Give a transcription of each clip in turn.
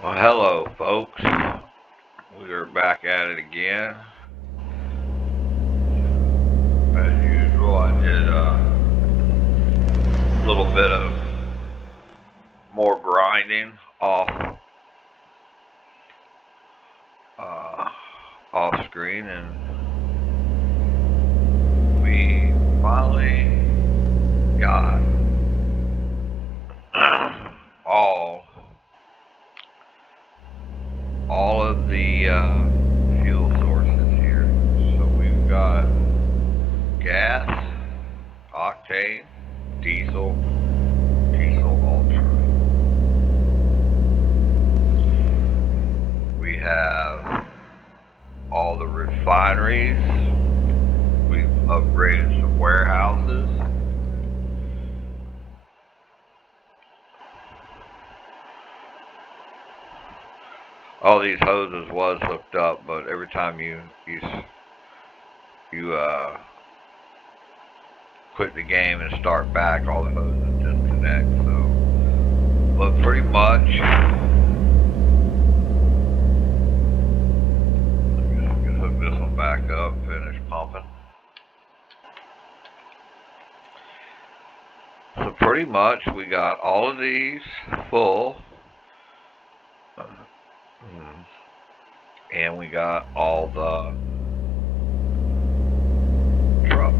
Well, hello, folks. We are back at it again. As usual, I did a little bit of more grinding uh, off screen, and we finally got all all of the fuel sources here. So we've got gas, octane, diesel, diesel ultra. We have all the refineries. We've upgraded some warehouses. All these hoses was hooked up, but every time you quit the game and start back, all the hoses disconnect. So, but pretty much, I'm just gonna hook this one back up, finish pumping. So pretty much, we got all of these full, and we got all the trucks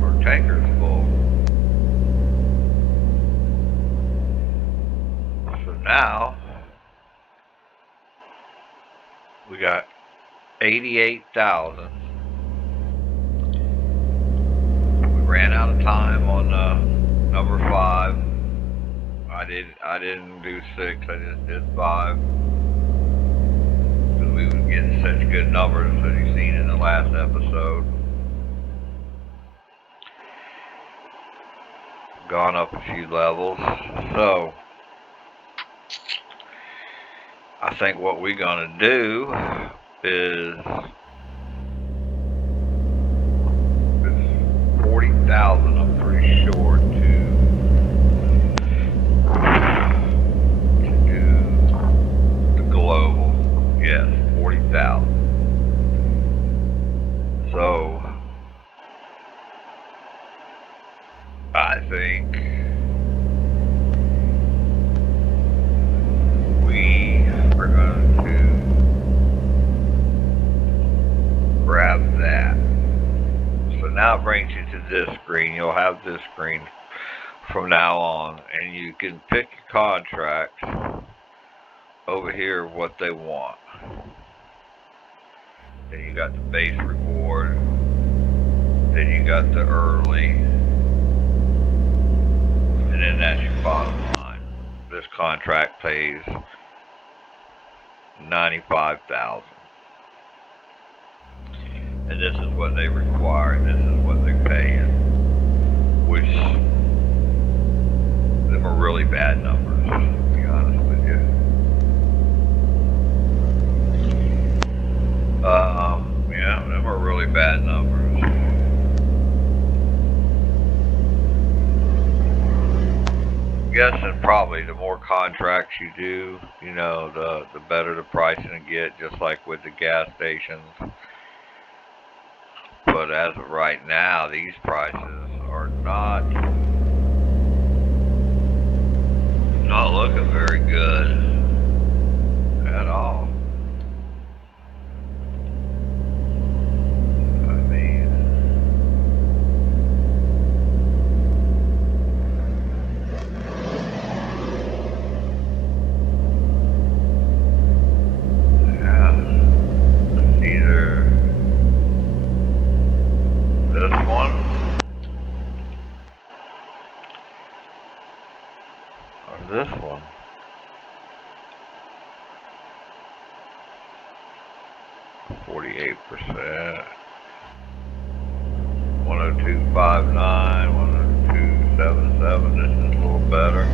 or tankers full. So now we got 88,000. We ran out of time on number 5. I didn't do 6. I just did 5 because we was getting such good numbers as you seen in the last episode. Gone up a few levels. So I think what we're gonna do is 40,000. I'm pretty sure to do the global. Yes, 40,000. So I think we are going to grab that. So now it brings you to this screen. You'll have this screen from now on, and you can pick your contract over here what they want. Then you got the base reward. Then you got the early. And then that's your bottom line. This contract pays 95,000. And this is what they require, and this is what they're paying. Which them are really bad numbers, to be honest with you. Yeah, them are really bad numbers. I'm guessing probably the more contracts you do, the better the pricing you get, just like with the gas stations. But as of right now, these prices are not looking very good at all. I mean, yeah, it's either this one or this one. 48%. 102.59, 102.77. This is a little better.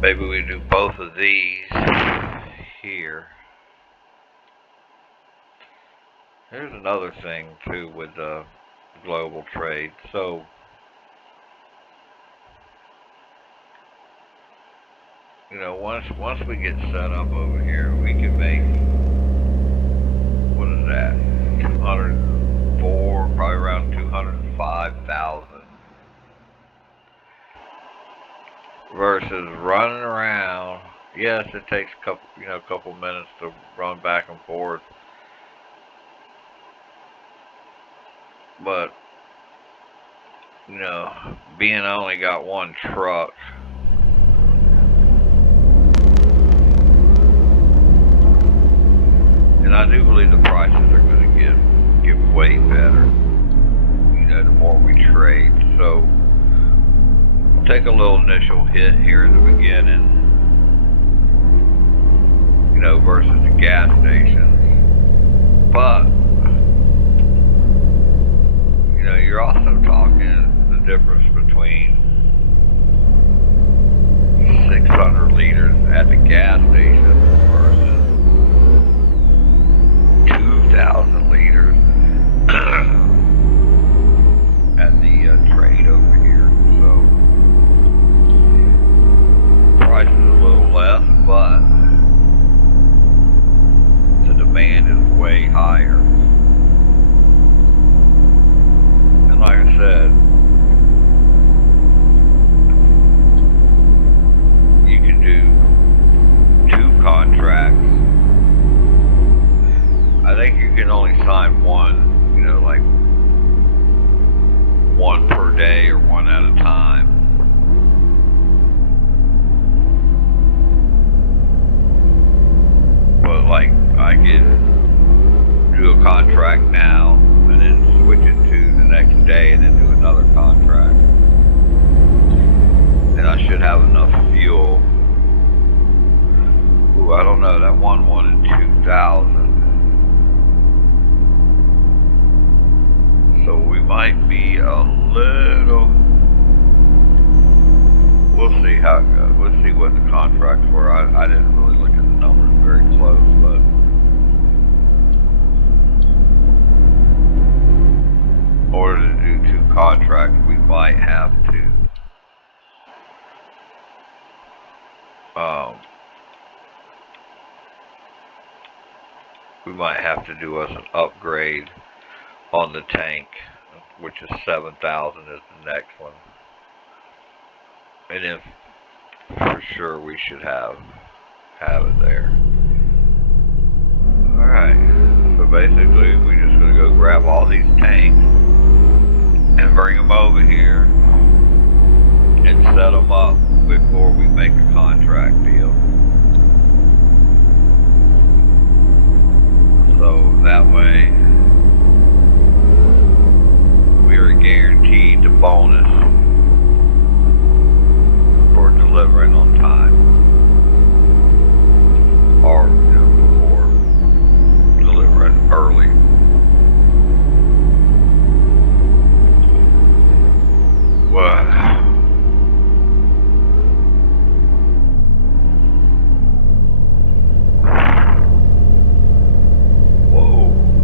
Maybe we do both of these here. Here's another thing too with the global trade. So once we get set up over here, we can make, what is that? 204, probably around 205,000 versus running around. Yes, it takes a couple minutes to run back and forth, but being I only got one truck, and I do believe the prices are going to get way better, the more we trade. So we'll take a little initial hit here in the beginning, versus the gas stations. But, you're also talking the difference between 600 liters at the gas station versus 2,000 liters at the trade over here. So, price is a little less, but the demand is way higher. And like I said, you can do 2 contracts. I think you can only sign one, like one per day or one at a time. But like I could do a contract now and then switch it to the next day and then do another contract. And I should have enough fuel. Ooh, I don't know, that one wanted 2,000. So we might be a little, we'll see how it goes. Let's see what the contracts were. I didn't really look at the numbers very close, but in order to do 2 contracts, we might have to do us an upgrade on the tank, which is 7,000 is the next one. And if for sure we should have it there. Alright, so basically we're just going to go grab all these tanks and bring them over here and set them up before we make a contract deal. So that way we are guaranteed the bonus for delivering on time, or before delivering early. Well,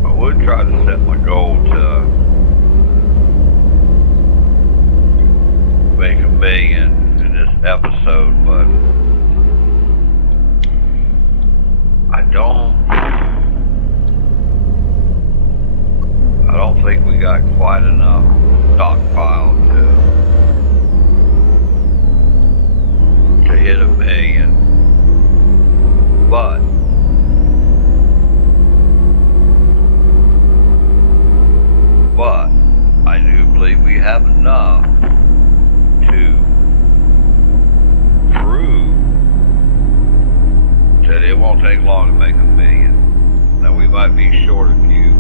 I would try to set my goal to make $1 million in this episode, but I don't think we got quite enough stockpile to hit $1 million, but I do believe we have enough to prove that it won't take long to make $1 million. Now we might be short a few,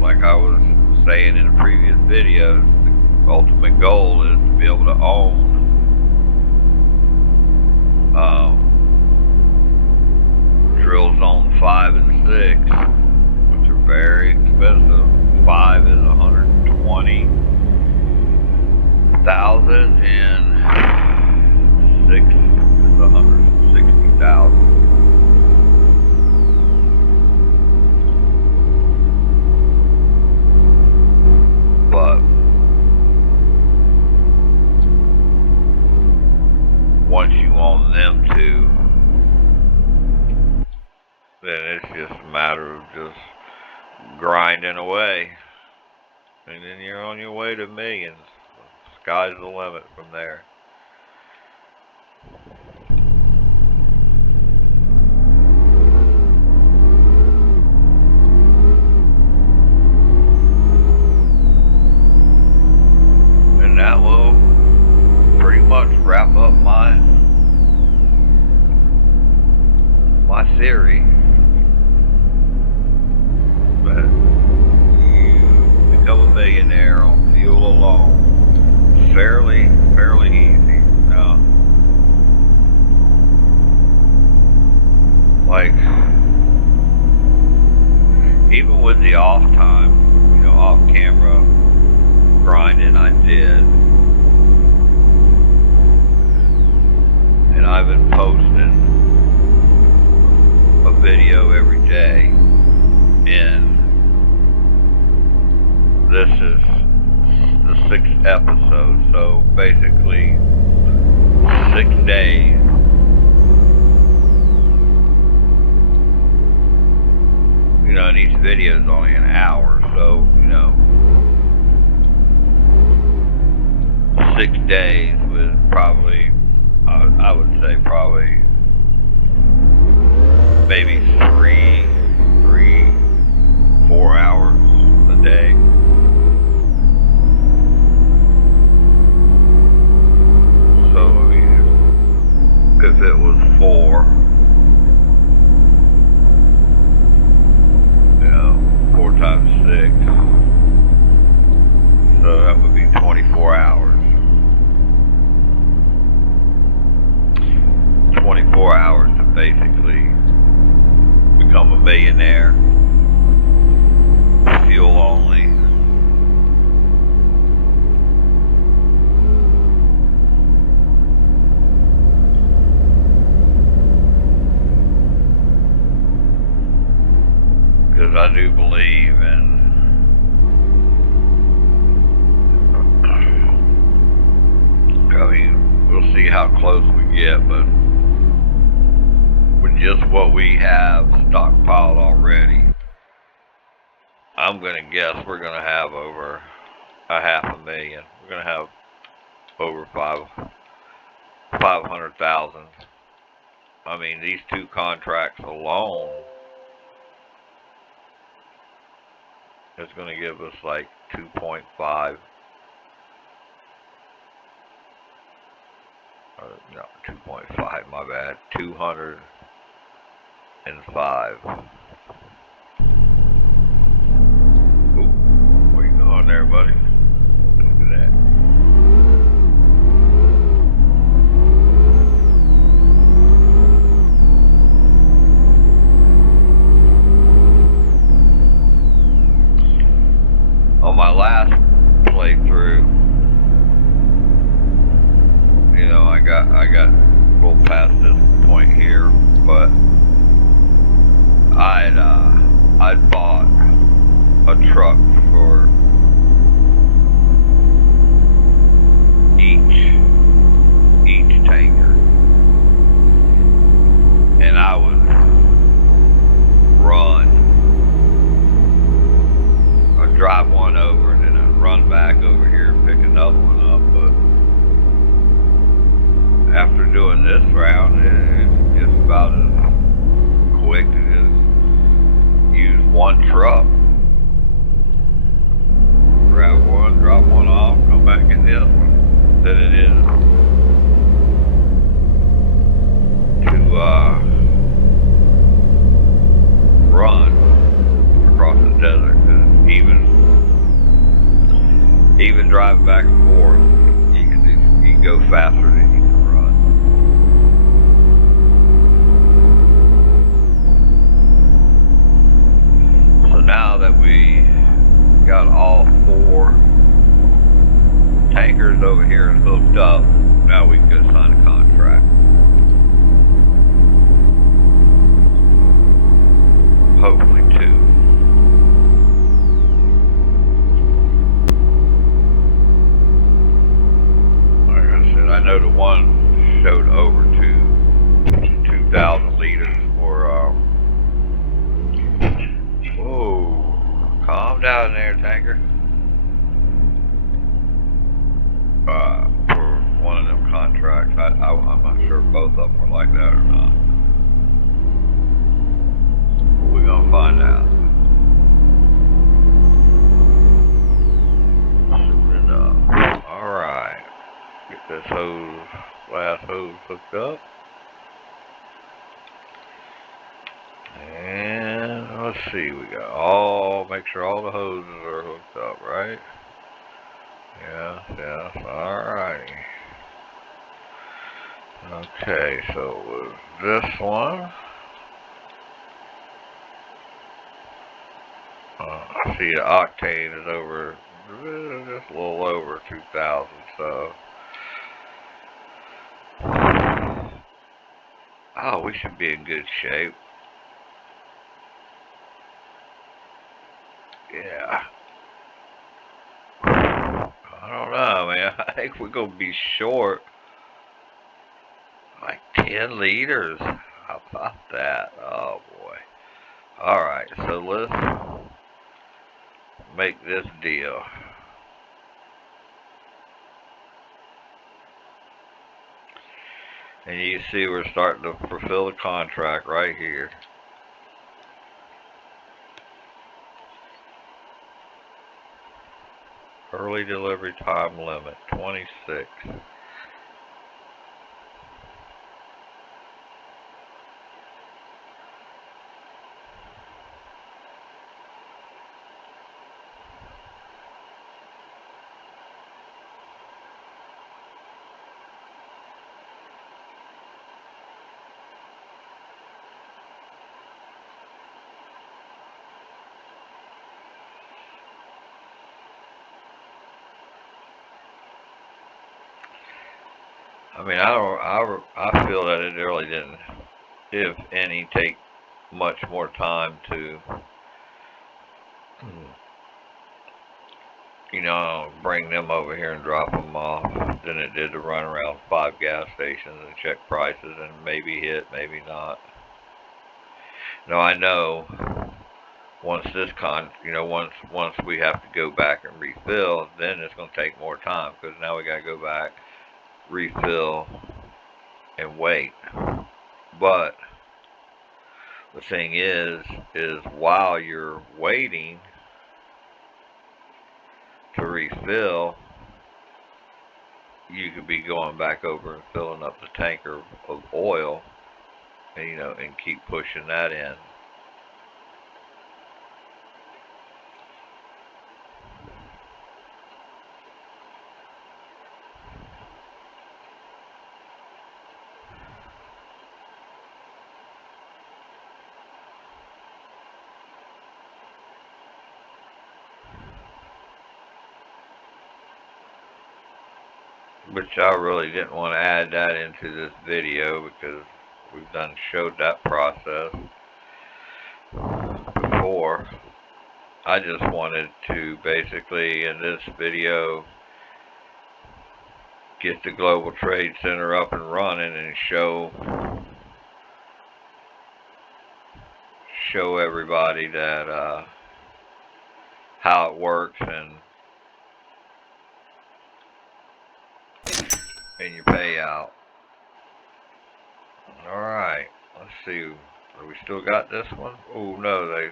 like I was saying in a previous video, the ultimate goal is to be able to own drill zone 5 and 6, which are very expensive. 5 is 120,000 and 6 is 160,000. But once you own them two, then it's just a matter of just grinding away. And then you're on your way to millions. Sky's the limit from there. And that will pretty much wrap up my theory that you become a millionaire on fuel alone. Fairly easy. Now, like, even with the off time, off camera grinding I did, and I've been posting a video every day, and this is the 6th episode, so basically 6 days. And each video is only an hour, so 6 days with probably, I would say probably maybe 4 hours a day. So, I mean, if it was 4, 4 times 6, so that would be 24 hours. 24 hours to basically become a millionaire, fuel only. Because I do believe in we'll see how close we get, but with just what we have stockpiled already, I'm going to guess we're going to have over 500,000. We're going to have over 500,000. I mean, these 2 contracts alone is going to give us like 2.5. No, 2.5, my bad. 205. Ooh, where you going there, buddy? Look at that. On my last playthrough, I got a little past this point here, but I'd bought a truck for each tanker, and I would I'd drive one over and then I'd run back over here and pick another one up, but after doing this round, it's just about as quick to just use one truck. Grab one, drop one off, come back in this one, than it is to run across the desert. 'Cause even driving back and forth, you can go faster than you can run. So now that we got all 4 tankers over here and hooked up, now we can go sign a contract. Hopefully 2. Like I said, I know the one showed over 2,000 liters for, whoa, calm down there, tanker. For one of them contracts. I'm not sure if both of them were like that or not. We're gonna find out. Alright. Get this last hose hooked up. And let's see, we got make sure all the hoses are hooked up, right? Yes, alrighty. Okay, so this one, I see the octane is over, just a little over 2,000, so. Oh, we should be in good shape. Yeah. I don't know, man. I think we're going to be short like 10 liters. How about that? Oh, boy. Alright, so let's make this deal. And you see we're starting to fulfill the contract right here. Early delivery time limit, 26. I mean, I feel that it really didn't, if any, take much more time to, bring them over here and drop them off than it did to run around 5 gas stations and check prices and maybe hit, maybe not. No, I know once once we have to go back and refill, then it's going to take more time because now we got to go back, refill, and wait. But the thing is while you're waiting to refill, you could be going back over and filling up the tanker of oil, and, and keep pushing that in. Which I really didn't want to add that into this video because we've showed that process before. I just wanted to basically in this video get the Global Trade Center up and running and show everybody that how it works and your payout. Alright, let's see. We still got this one? Oh no,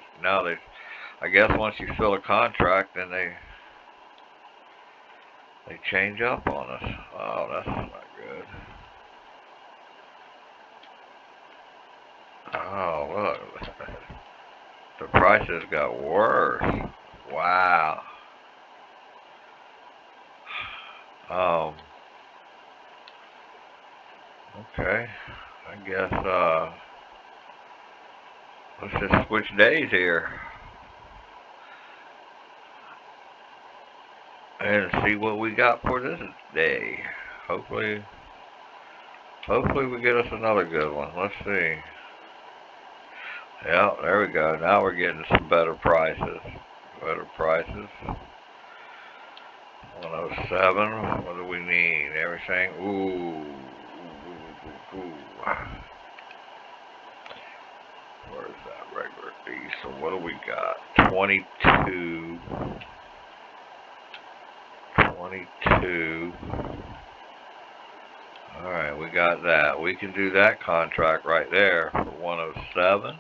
I guess once you fill a contract then they change up on us. Oh, that's not good. Oh look. The prices got worse. Wow. Okay, I guess, let's just switch days here and see what we got for this day. Hopefully we get us another good one. Let's see. Yeah, there we go. Now we're getting some better prices. 107. What do we need? Everything. Ooh. Ooh. Where's that regular diesel? What do we got? 22. 22. Alright, we got that. We can do that contract right there for 107.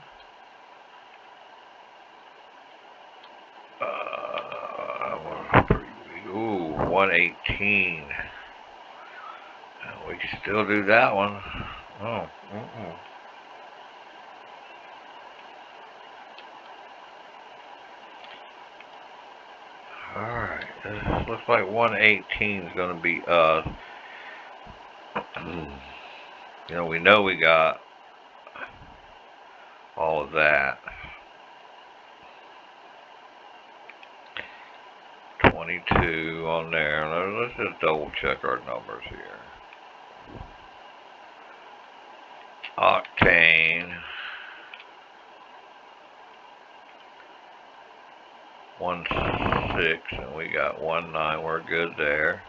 Ooh, 118. We can still do that one. Oh, Alright, this looks like 118 is going to be us. You know we got all of that. 22 on there. Let's just double check our numbers here. Octane. 1.6 and we got 1.9. We're good there.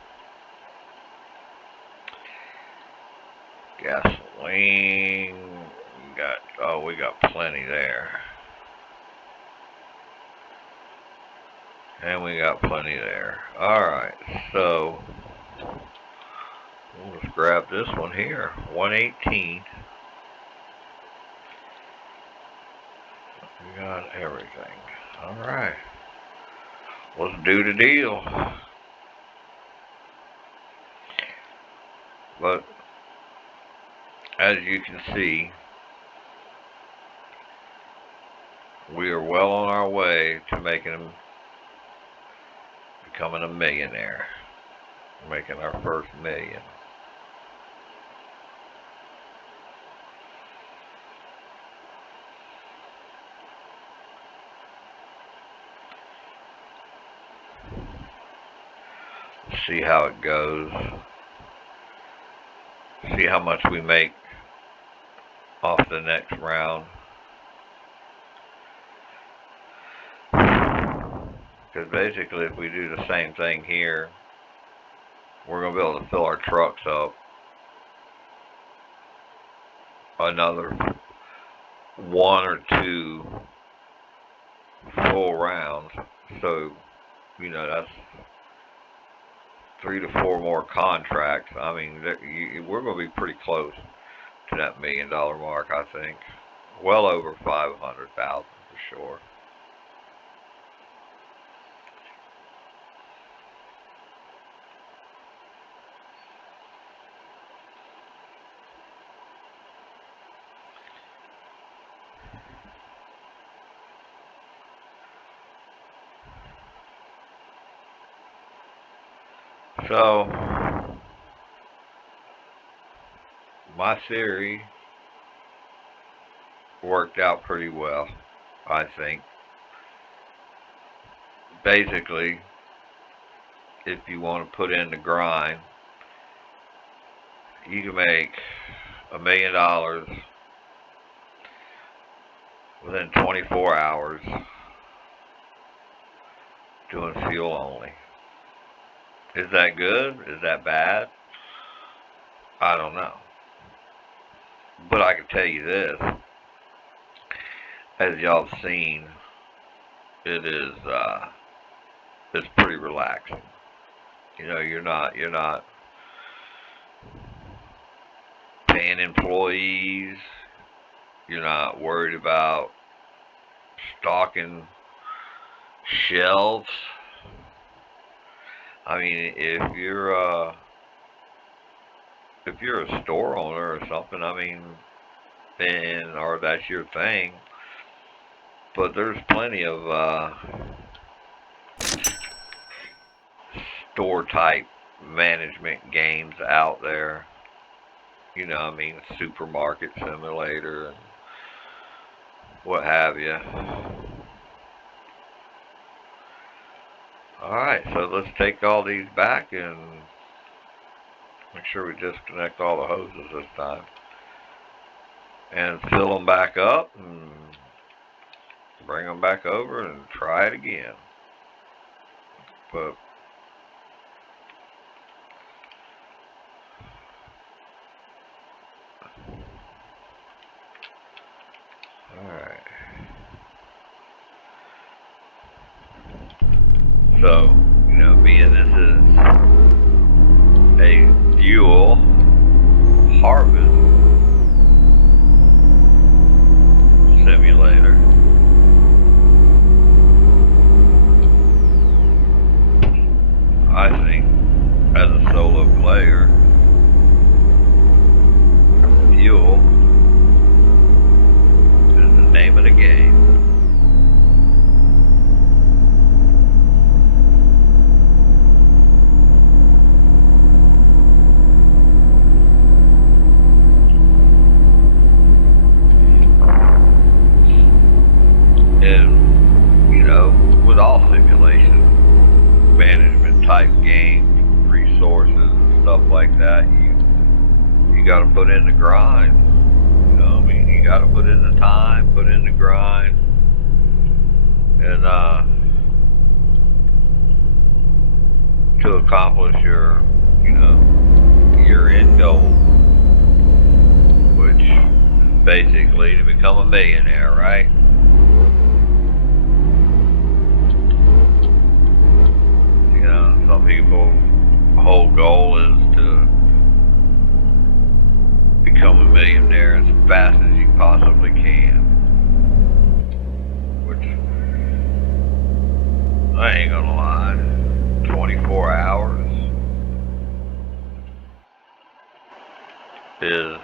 Gasoline. We got plenty there. And we got plenty there. Alright, so we'll just grab this one here. 118. We got everything. Alright. Let's do the deal. But as you can see, we are well on our way to becoming a millionaire. Making our first million. See how it goes. See how much we make off the next round. Because basically if we do the same thing here, we're going to be able to fill our trucks up another 1 or 2 full rounds. So, that's 3 to 4 more contracts. I mean, we're going to be pretty close to that $1 million mark, I think. Well over 500,000 for sure. So, my theory worked out pretty well, I think. Basically, if you want to put in the grind, you can make $1 million within 24 hours doing fuel only. Is that good? Is that bad? I don't know. But I can tell you this. As y'all have seen, it's pretty relaxing. You're not paying employees. You're not worried about stocking shelves. I mean, if you're a store owner or something, I mean, or that's your thing, but there's plenty of store type management games out there. I mean, Supermarket Simulator and what have you. Alright, so let's take all these back and make sure we disconnect all the hoses this time. And fill them back up and bring them back over and try it again. But So, being this is a fuel harvest simulator, I think as a solo player, fuel is the name of the game. And, with all simulation management type games, resources and stuff like that, you got to put in the grind. You got to put in the time, put in the grind, and to accomplish your end goal, which is basically to become a millionaire, right? Some people's whole goal is to become a millionaire as fast as you possibly can. Which, I ain't gonna lie, 24 hours is...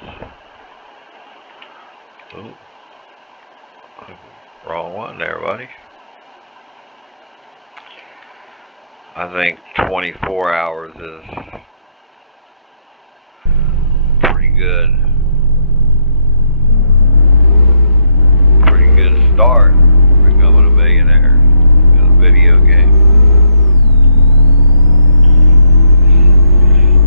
Ooh, wrong one there, buddy. I think 24 hours is pretty good start for becoming a millionaire in a video game.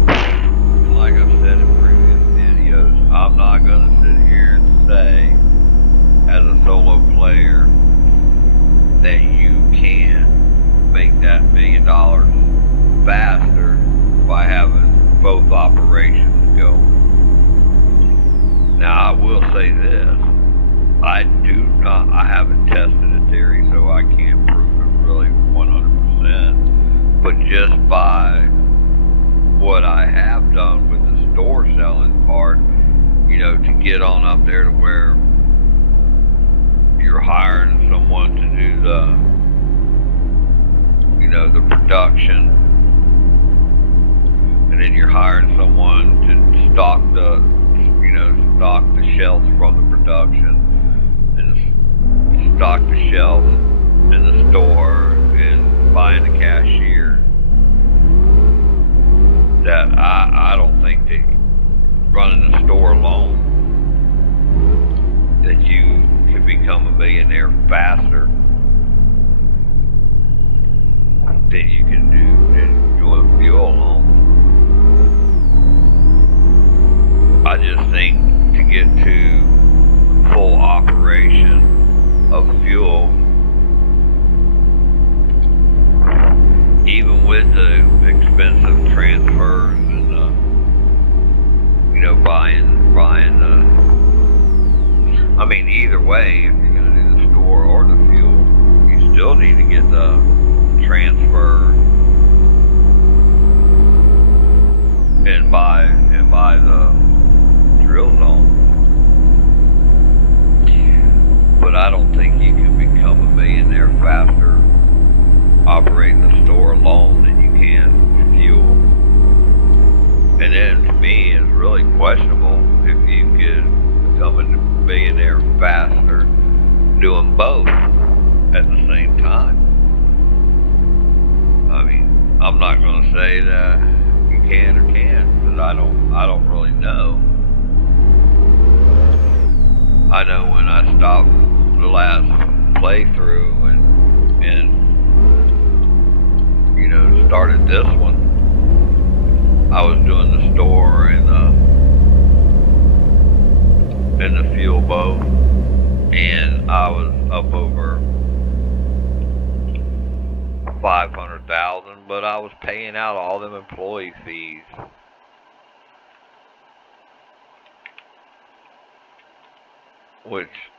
And like I've said in previous videos, I'm not going to sit here and say, as a solo player, that you can make that $1 million faster by having both operations go. Now, I will say this, I haven't tested a theory, so I can't prove it really 100%, but just by what I have done with the store selling part, to get on up there to where you're hiring someone to do the production, and then you're hiring someone to stock the shelves from the production, and stock the shelves in the store, and buying the cashier. That I don't think that running the store alone, that you can become a millionaire faster than you can do doing fuel alone. I just think to get to full operation of fuel, even with the expensive transfers and buying either way, if you're going to do the store or the fuel, you still need to get the transfer and buy the drill zone. But I don't think you can become a millionaire faster operating the store alone than you can with fuel. And then to me, it's really questionable if you could become a millionaire faster doing both at the same time. I'm not going to say that you can or can't, because I don't really know. I know when I stopped the last playthrough and started this one, I was doing the store and the fuel both, and I was up over 500,000, but I was paying out all them employee fees. Which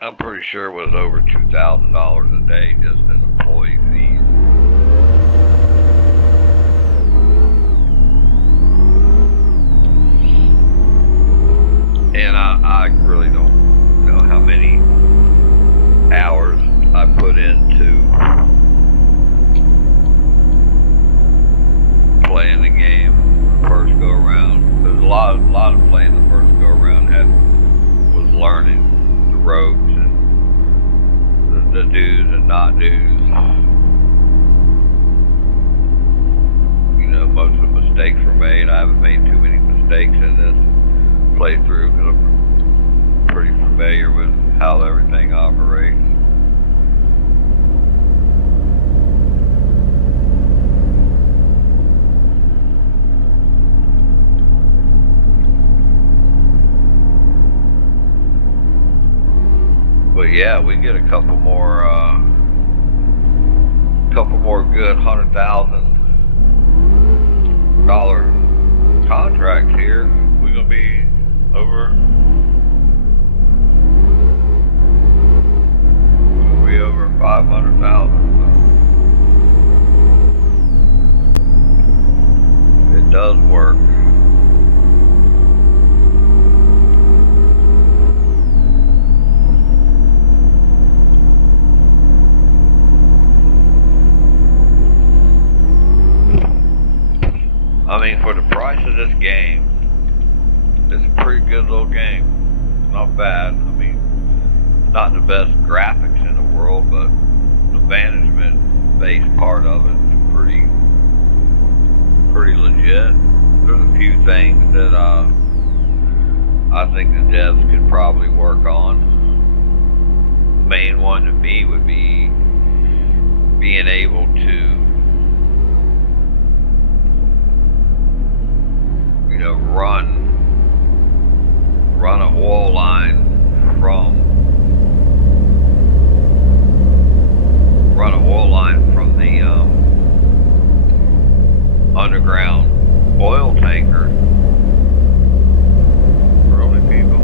I'm pretty sure was over $2,000 a day just in employee fees. lot of playing the first go around was learning the ropes and the do's and not do's. You know, most of the mistakes were made. I haven't made too many mistakes in this playthrough because I'm pretty familiar with how everything operates. But yeah, we get a couple more good $100,000 contracts here. We're gonna be over. We'll be over 500,000. It does work. I mean, for the price of this game, it's a pretty good little game. Not bad. I mean, not the best graphics in the world, but the management-based part of it is pretty legit. There's a few things that I think the devs could probably work on. The main one to me would be being able to, you know, run an oil line from the underground oil tanker. Really, people?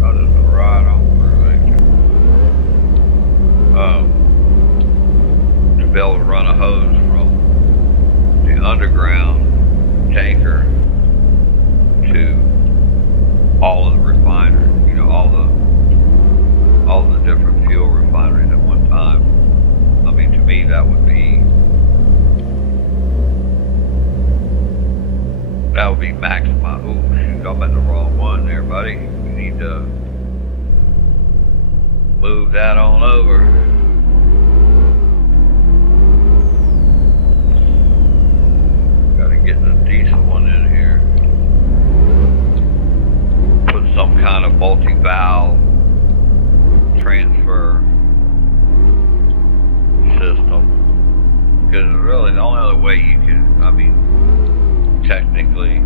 Y'all just go right on through. To be able to run a hose from the underground tanker to all of the refineries, you know, all the different fuel refineries at one time. I mean, to me, that would be maximum. Oh, shoot, I'm at the wrong one there, buddy. You need to move that on over. Gotta get a decent one in here. Put some kind of multi-valve transfer system. Because really the only other way you can, I mean, technically,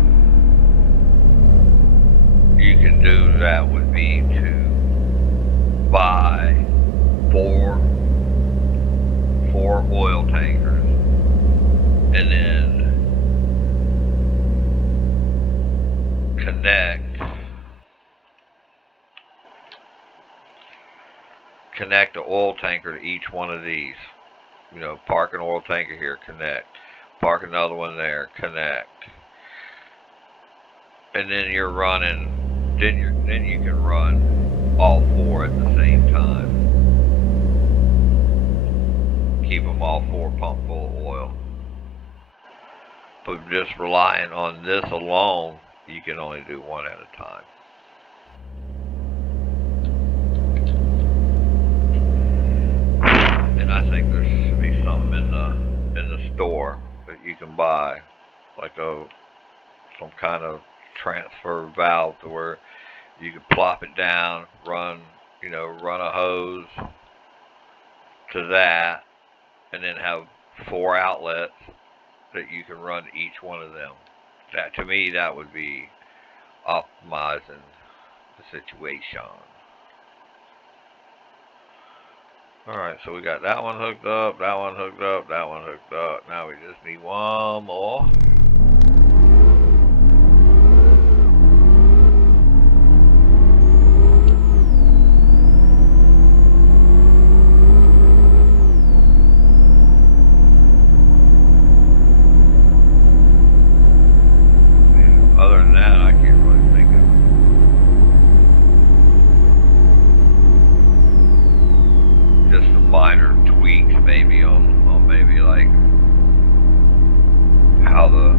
you can do that would be to buy four oil tankers and then connect the oil tanker to each one of these. You know, park an oil tanker here, connect. Park another one there, connect. And then you're running. Then you can run all four at the same time. Keep them all four pumped full of oil. But just relying on this alone, you can only do one at a time. And I think there should be something in the store that you can buy, like some kind of transfer valve to where you can plop it down, run a hose to that, and then have four outlets that you can run each one of them. That, to me, that would be optimizing the situation. Alright, so we got that one hooked up, that one hooked up, that one hooked up. Now we just need one more. Other than that, I can't really think of just some minor tweaks, maybe on maybe like how the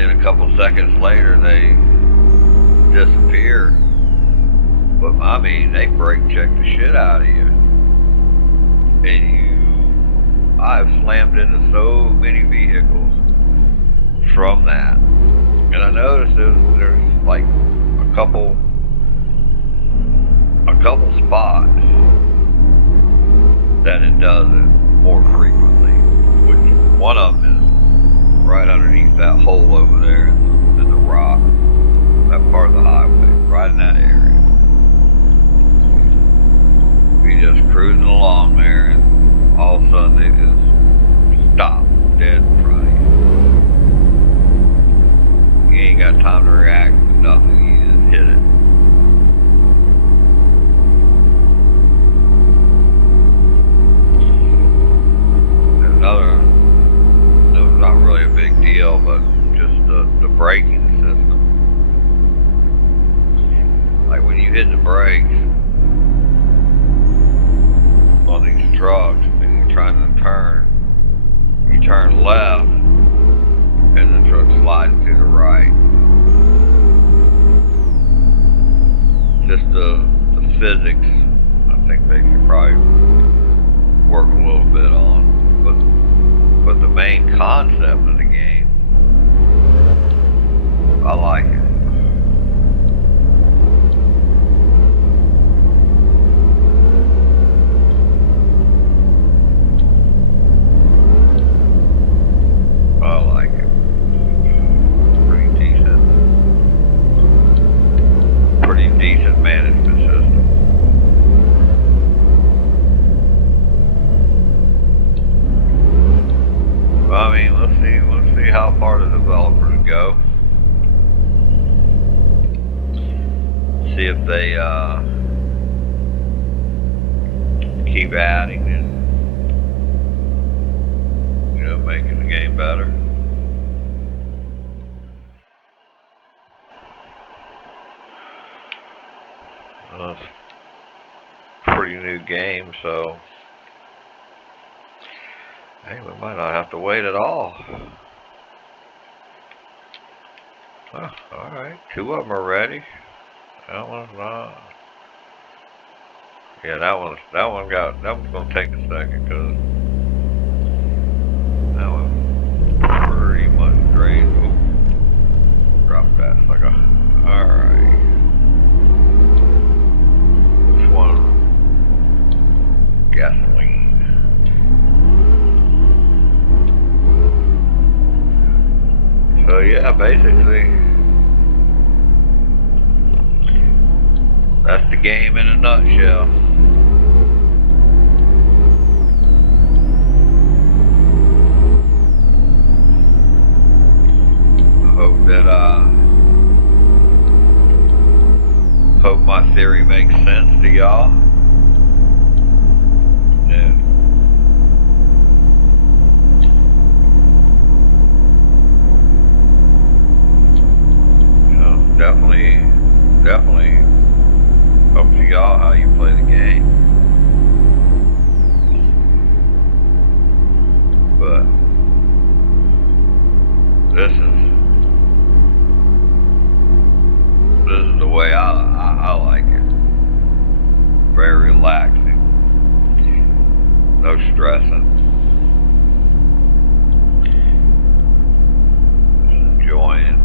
then a couple seconds later they disappear. But I mean, they brake check the shit out of you. And I've slammed into so many vehicles from that. And I noticed there's like a couple spots that it does it more frequently. Which one of them is right underneath that hole over there in the rock, that part of the highway, right in that area. Be just cruising along there, and all of a sudden they just stop dead in front of you. You ain't got time to react to nothing. You just hit it. Another, it was not really a big deal, but just the braking system. Like when you hit the brakes on these trucks and you're trying to turn, you turn left and the truck slides to the right. Just the physics, I think they should probably work a little bit on. But the main concept of the game, I like it. How far the developers go. See if they keep adding and making the game better. Well, it's a pretty new game, so hey, we might not have to wait at all. Oh, alright, 2 of them are ready. That one's not. Yeah, that one's gonna take a second, because that one's pretty much drained. Ooh, drop that sucker. Alright. Which one? Gasoline. So yeah, basically, that's the game in a nutshell. Hope my theory makes sense to y'all. And definitely up to y'all how you play the game. But this is the way I like it. Very relaxing. No stressing. Just enjoying.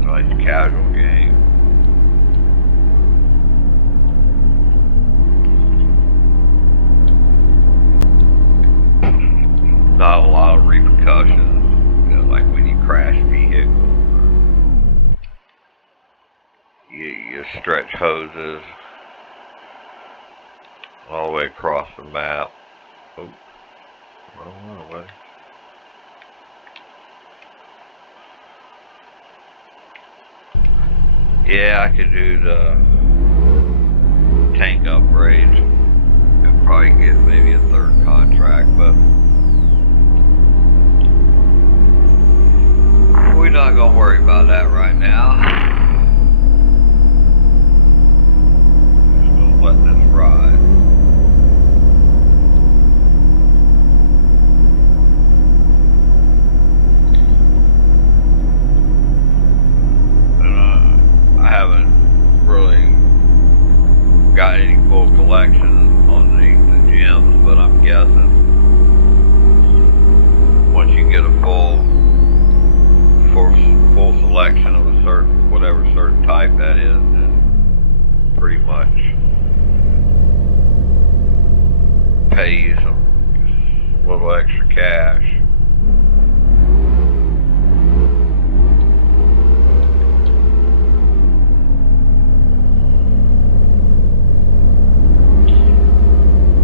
Nice casual game. Not a lot of repercussions, like when you crash vehicles. You stretch hoses all the way across the map. Oh, wrong way. Yeah, I could do the tank upgrades and probably get maybe a 3rd contract, but we're not gonna worry about that right now. Just gonna let this ride. selection of a certain, whatever certain type that is, then pretty much pay you some little extra cash.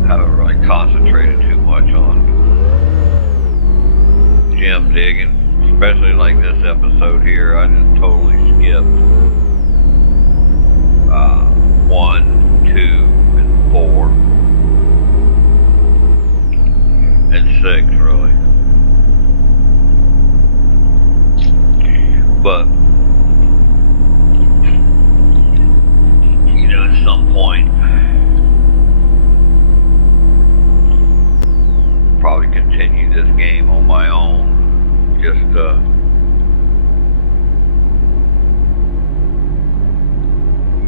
Haven't really concentrated too much on gem digging, especially like this episode here. I just totally skipped 1, 2, and 4, and 6 really. But you know, at some point, probably continue this game on my own, just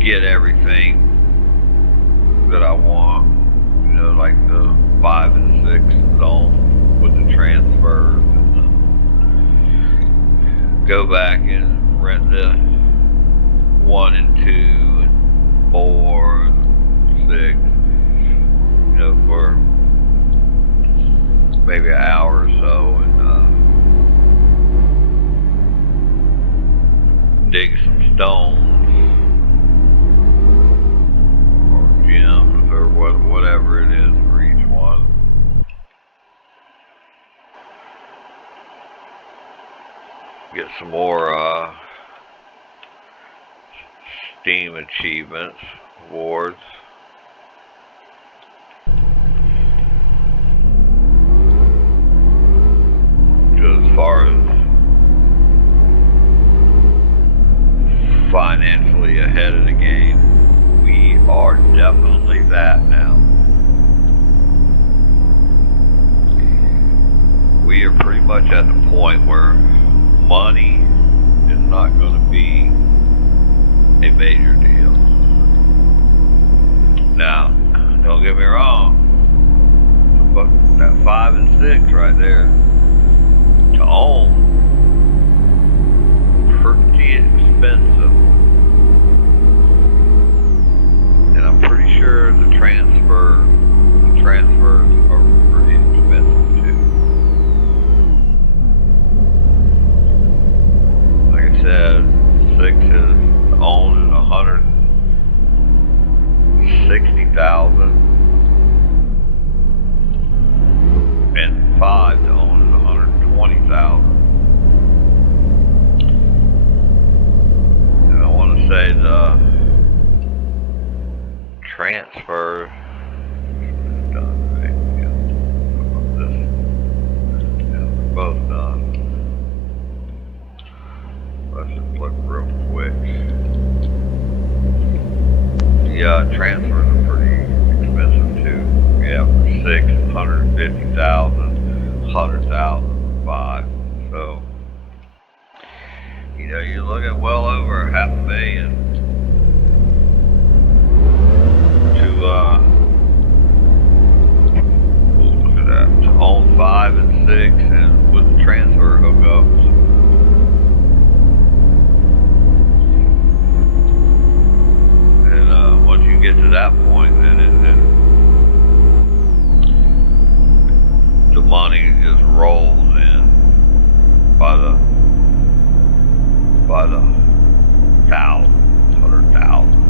get everything that I want, you know, like the 5 and 6 zone with the transfers, and go back and rent the 1 and 2 and 4 and 6, you know, for maybe an hour or so, and dig some stones or gems or whatever it is for each one. Get some more Steam achievements, awards. As far as financially ahead of the game, we are definitely that now. We are pretty much at the point where money is not going to be a major deal. Now, don't get me wrong, but that 5 and 6 right there to own, pretty expensive, and I'm pretty sure the transfers are pretty expensive too. Like I said, 6 is to own is $160,000, and 5 to own is $120,000. And I want to say the transfer is done, right? Yeah. This, yeah, they're both done. Let's just look real quick. Yeah, transfers are pretty expensive too. Yeah, for 6, $150,000, $100,000, 5. So, you know, you're looking at well over $500,000 to look at that, to own 5 and 6, and with the transfer hookups. And once you get to that point, then the money just rolls in by the thousands, 100,000.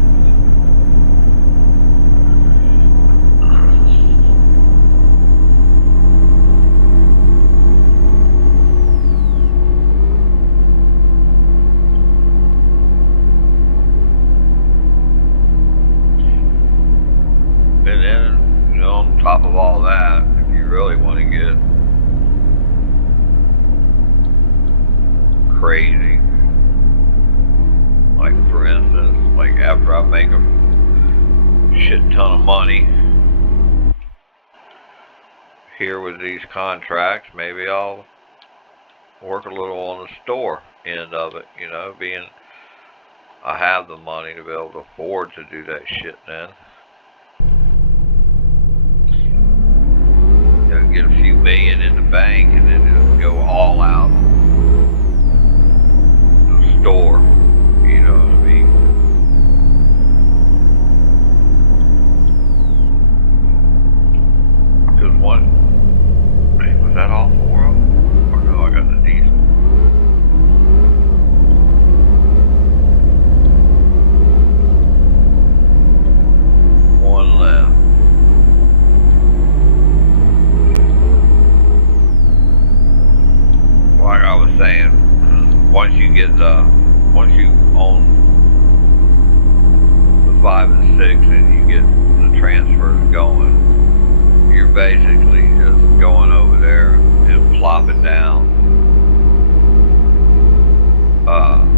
And then, you know, on top of all that, if you really want to get crazy, like for instance, like after I make a shit ton of money here with these contracts, maybe I'll work a little on the store end of it, you know, being I have the money to be able to afford to do that shit then. You know, get a few million in the bank and then just go all out. store. You know what I mean? Because one, hey, was that all four of them? Or no, I got the diesel. One left. Like I was saying, once you own the 5 and 6 and you get the transfers going, you're basically just going over there and plopping down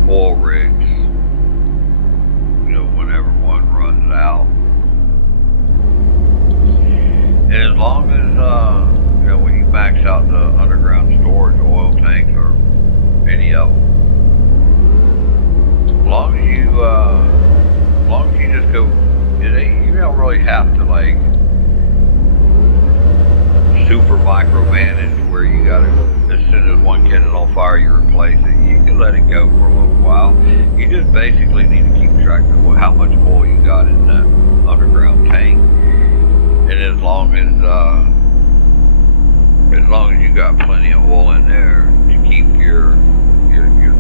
oil rigs, whenever one runs out. And as long as when you max out the underground storage oil tanks or any of them, as long as you just go, you don't really have to like super micromanage where you gotta, as soon as one catches on fire, you replace it. You can let it go for a little while. You just basically need to keep track of how much oil you got in that underground tank, and as long as you got plenty of oil in there to keep your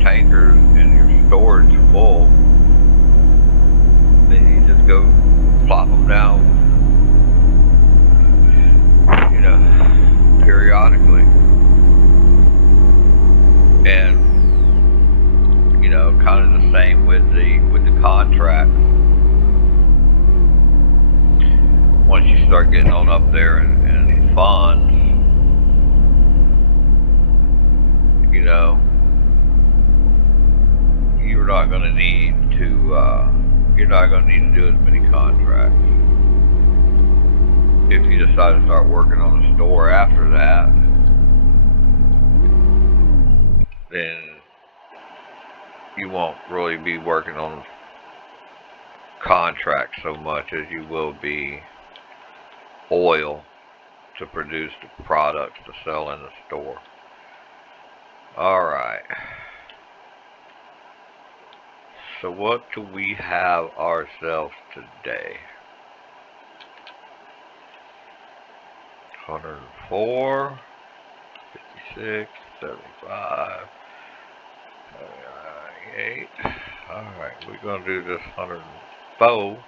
tankers and your storage full, then you just go plop them down, periodically. And kind of the same with the contracts. Once you start getting on up there in funds, you're not going to need to do as many contracts. If you decide to start working on a store after that, then you won't really be working on contracts so much as you will be oil to produce the products to sell in the store. Alright. So what do we have ourselves today? 104, 56, 75, 78. Alright, we're going to do this 104.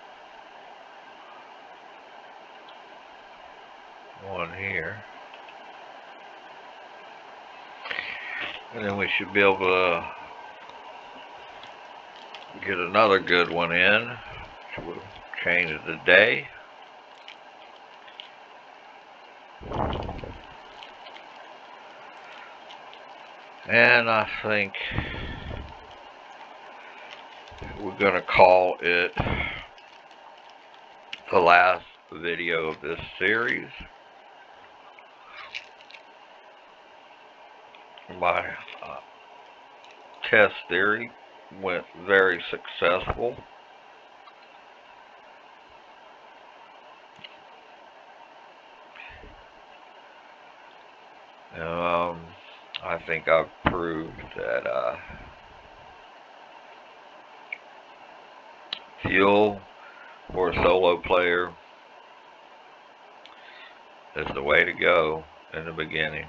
One here. And then we should be able to get another good one in. So we'll change it today. And I think we're going to call it the last video of this series. My test theory went very successful. I think I've proved that fuel for a solo player is the way to go in the beginning.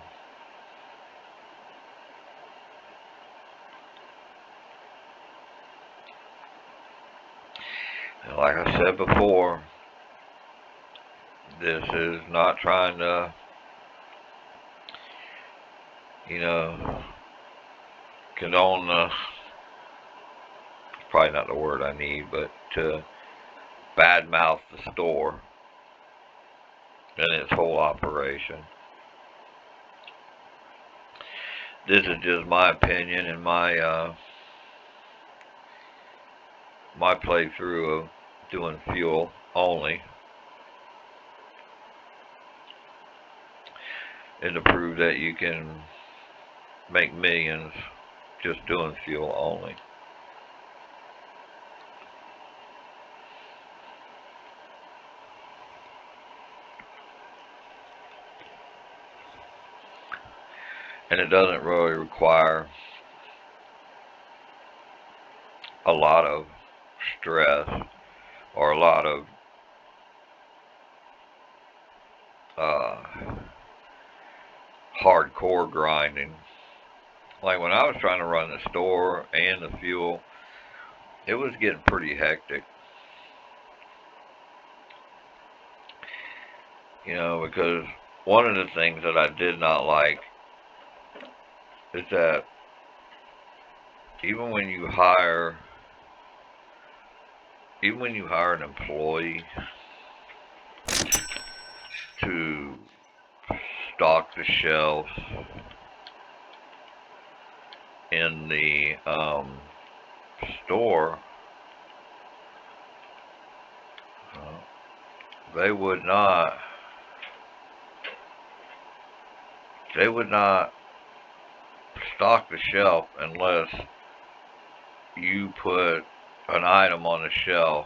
And like I said before, this is not trying to, condone probably not the word I need, but to badmouth the store and its whole operation. This is just my opinion and my my playthrough of doing fuel only, and to prove that you can make millions just doing fuel only. And it doesn't really require a lot of stress or a lot of uh, hardcore grinding. Like when I was trying to run the store and the fuel, it was getting pretty hectic. Because one of the things that I did not like is that even when you hire, even when you hire an employee to stock the shelves in the store, uh, they would not, they would not stock the shelf unless you put an item on the shelf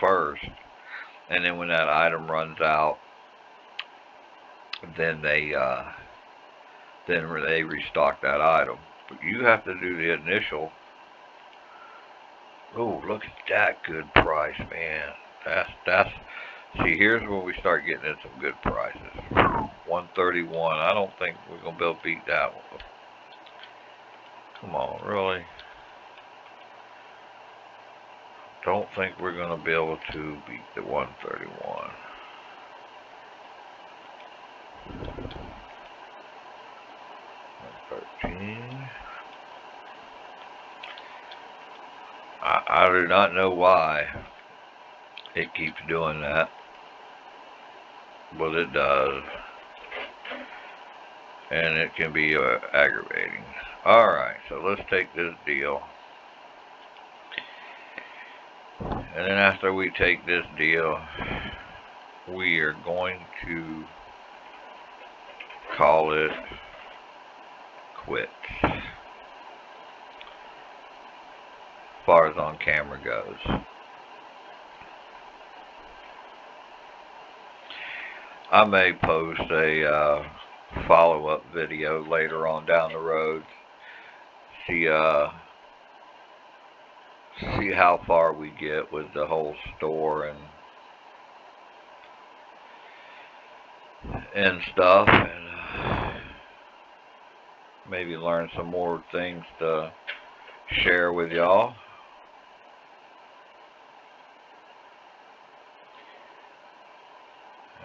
first, and then when that item runs out, then they restock that item. But you have to do the initial. Oh, look at that good price, man. That's see, here's where we start getting in some good prices. 131. I don't think we're gonna be able to beat that one. Come on, really? Don't think we're gonna be able to beat the 131. 113. I do not know why it keeps doing that, but it does. And it can be aggravating. Alright, so let's take this deal. And then after we take this deal, we are going to call it quits. As far as on camera goes. I may post a follow-up video later on down the road. See how far we get with the whole store and stuff, and maybe learn some more things to share with y'all.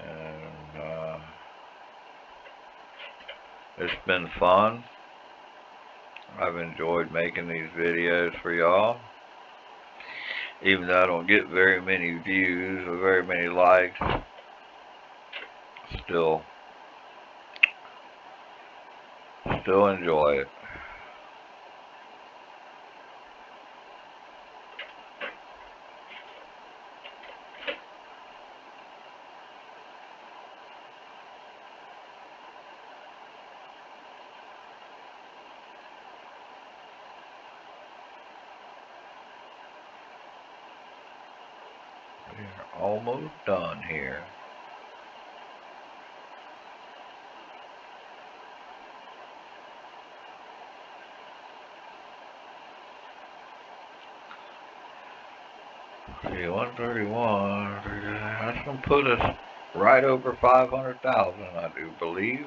And it's been fun. I've enjoyed making these videos for y'all. Even though I don't get very many views or very many likes, still enjoy it. We're almost done here. See, 131. That's gonna put us right over 500,000, I do believe.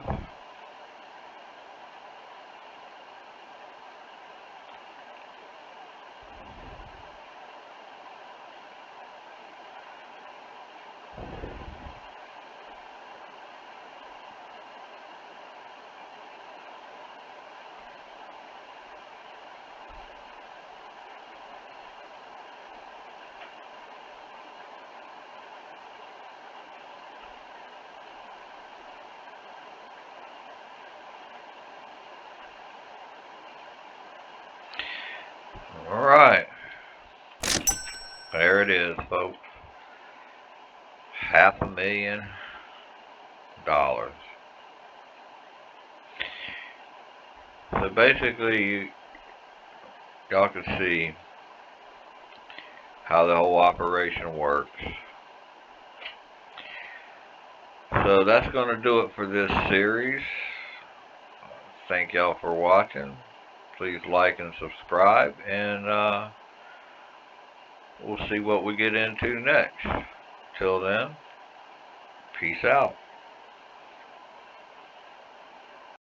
Alright. There it is, folks. $500,000. So basically, y'all can see how the whole operation works. So that's going to do it for this series. Thank y'all for watching. please like and subscribe, and we'll see what we get into next. Till then, peace out.